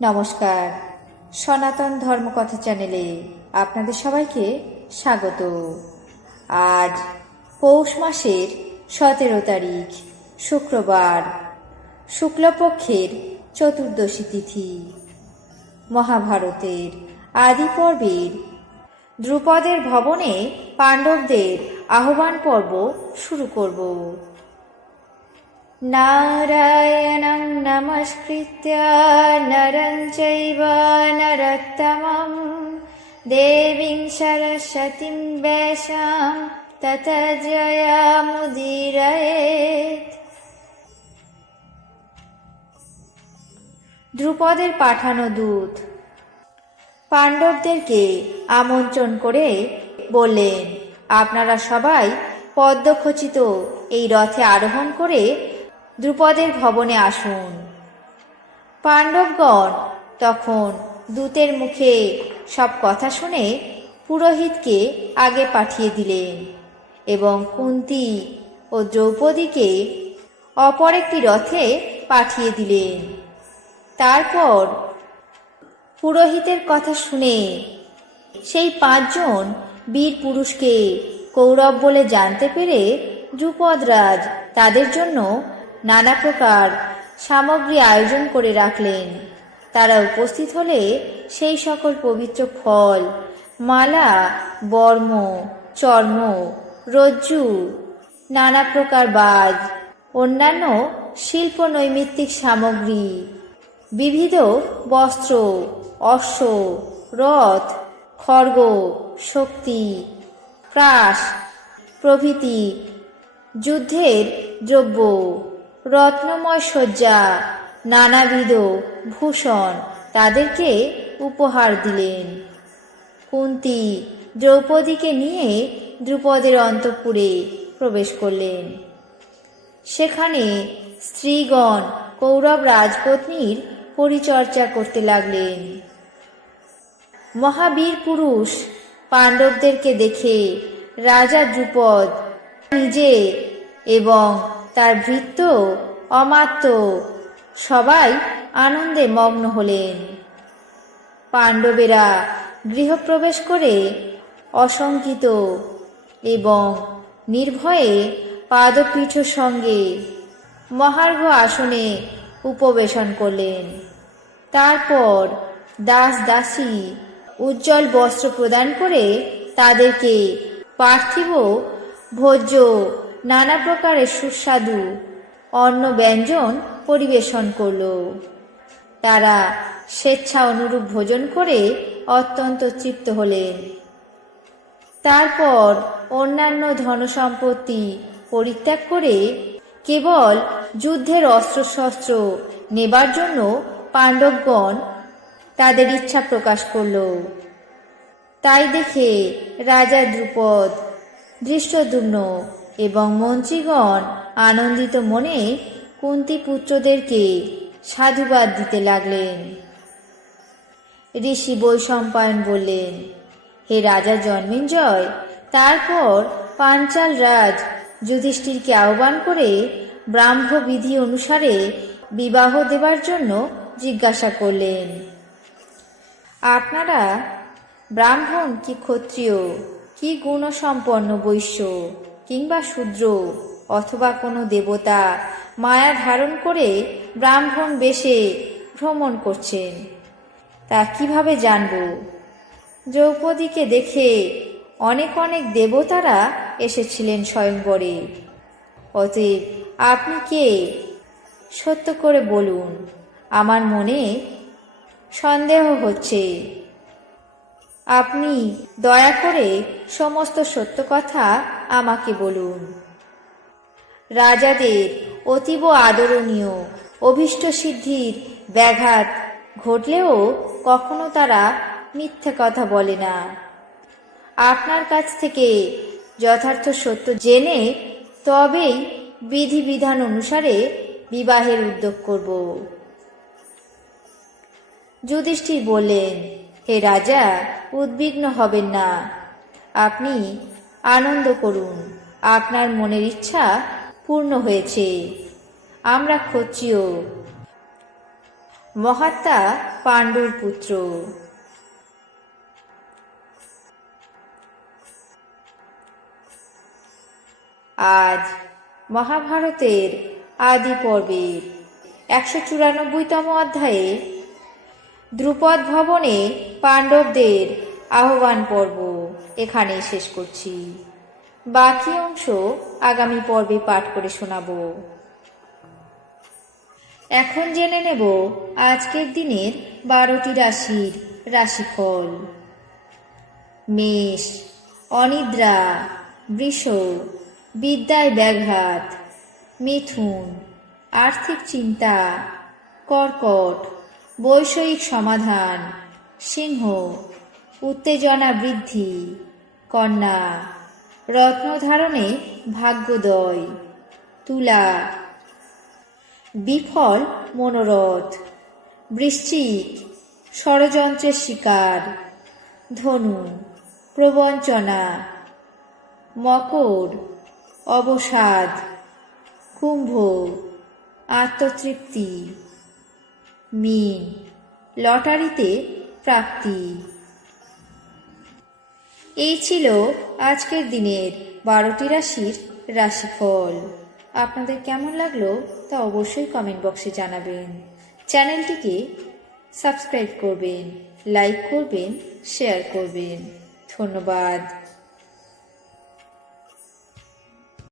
নমস্কার, সনাতন ধর্মকথা চ্যানেলে আপনাদের সবাইকে স্বাগত। আজ পৌষ মাসের 17 তারিখ শুক্রবার, শুক্লপক্ষের চতুর্দশী তিথি। মহাভারতের আদি পর্বের দ্রুপদের ভবনে পাণ্ডবদের আহ্বান পর্ব শুরু করব। নারায়ণং নমস্কৃত্য নরং চৈব নরোত্তমং দেবীং সরস্বতীং ব্যাসাং ততো জয়মুদীরয়েৎ। দ্রুপদের পাঠানো দূত পাণ্ডবদেরকে আমন্ত্রণ করে বললেন, আপনারা সবাই পদ্মখচিত এই রথে আরোহণ করে দ্রুপদের ভবনে আসুন। পাণ্ডবগণ তখন দূতের মুখে সব কথা শুনে পুরোহিতকে আগে পাঠিয়ে দিলেন এবং কুন্তী ও দ্রৌপদীকে অপর একটি রথে পাঠিয়ে দিলেন। তারপর পুরোহিতের কথা শুনে সেই 5 জন বীর পুরুষকে কৌরব বলে জানতে পেরে দ্রুপদরাজ তাদের জন্য নানা প্রকার সামগ্রী আয়োজন করে রাখলেন। তারা উপস্থিত হলে সেই সকল পবিত্র ফল, মালা, বর্ম, চর্ম, রজ্জু, নানা প্রকার বাজ, অন্যান্য শিল্প নৈমিত্তিক সামগ্রী, বিবিধ বস্ত্র, অশ্ব, রথ, খড়গ, শক্তি, প্রাস প্রভৃতি যুদ্ধের দ্রব্য, রত্নময় সজ্জা, নানাবিধ ভূষণ তাদেরকে উপহার দিলেন। কুন্তী দ্রৌপদীকে নিয়ে দ্রুপদের অন্তঃপুরে প্রবেশ করলেন। সেখানে স্ত্রীগণ কৌরব রাজপত্নীর পরিচর্যা করতে লাগলেন। মহাবীর পুরুষ পাণ্ডবদেরকে দেখে রাজা দ্রুপদ নিজে এবং তার ভৃত্য অমাত্য সবাই আনন্দে মগ্ন হলেন। পাণ্ডবেরা গৃহপ্রবেশ করে অশঙ্কিত এবং নির্ভয়ে পাদপীঠ সঙ্গে মহার্ঘ আসনে উপবেশন করলেন। তারপর দাস দাসী উজ্জ্বল বস্ত্র প্রদান করে তাদেরকে পার্থিব ভোজ্য নানা প্রকারের সুস্বাদু অন্ন ব্যঞ্জন পরিবেশন করল। তারা স্বেচ্ছা অনুরূপ ভোজন করে অত্যন্ত তৃপ্ত হলেন। তারপর অন্যান্য ধনসম্পত্তি পরিত্যাগ করে কেবল যুদ্ধের অস্ত্রশস্ত্র নেবার জন্য পাণ্ডবগণ তাদের ইচ্ছা প্রকাশ করল। তাই দেখে রাজা দ্রুপদ, ধৃষ্টদ্যুম্ন এবং মন্ত্রীগণ আনন্দিত মনে কুন্তী পুত্রদেরকে সাধুবাদ দিতে লাগলেন। ঋষি বৈশম্পায়ন বললেন, হে রাজা জন্মেঞ্জয়, তারপর পাঞ্চাল রাজ যুধিষ্ঠিরকে আহ্বান করে ব্রাহ্ম বিধি অনুসারে বিবাহ দেবার জন্য জিজ্ঞাসা করলেন, আপনারা ব্রাহ্মণ কি ক্ষত্রিয়, কি গুণসম্পন্ন বৈশ্য কিংবা শূদ্র অথবা কোনো দেবতা মায়া ধারণ করে ব্রাহ্মণ বেশে ভ্রমণ করছেন, তা কিভাবে জানব? দ্রৌপদীকে দেখে অনেক অনেক দেবতারা এসেছিলেন স্বয়ংবরে। অতএব আপনি কে, সত্য করে বলুন, আমার মনে সন্দেহ হচ্ছে। আপনি দয়া করে সমস্ত সত্য কথা আমাকে বলুন। রাজাদের অতীব আদরণীয় অভীষ্ট সিদ্ধির ব্যাঘাত ঘটলেও কখনো তারা মিথ্যে কথা বলে না। আপনার কাছ থেকে যথার্থ সত্য জেনে তবেই বিধিবিধান অনুসারে বিবাহের উদ্যোগ করব। যুধিষ্ঠির বললেন, হে রাজা, উদ্বিগ্ন হবেন না, আপনি আনন্দ করুন, আপনার মনের ইচ্ছা পূর্ণ হয়েছে। আমরা ক্ষত্রিয়। মহাত্মা পাণ্ডুর পুত্র। আজ মহাভারতের আদি পর্বের 194তম অধ্যায়ে দ্রুপদ ভবনে পাণ্ডবদের আহ্বান পর্ব এখানে শেষ করছি। বাকি অংশ আগামী পর্বে পাঠ করে শোনাবো। এখন জেনে নেব আজকের দিনের 12টি রাশির রাশিফল। মেষ, অনিদ্রা, বৃষ, বিদ্যায় ব্যাঘাত। মিথুন, আর্থিক চিন্তা। কর্কট, বৈষয়িক সমাধান। সিংহ, উত্তেজনা বৃদ্ধি। কন্যা, রত্নধারণে ভাগ্যোদয়। তুলা, বিফল মনোরথ। বৃশ্চিক, ষড়যন্ত্রের শিকার। ধনু, প্রবঞ্চনা। মকর, অবসাদ। কুম্ভ, আত্মতৃপ্তি। মীন, লটারিতে প্রাপ্তি। এই ছিল আজকের দিনের 12টি রাশির রাশিফল। আপনাদের কেমন লাগলো তা অবশ্যই কমেন্ট বক্সে জানাবেন। চ্যানেলটিকে সাবস্ক্রাইব করবেন, লাইক করবেন, শেয়ার করবেন। ধন্যবাদ।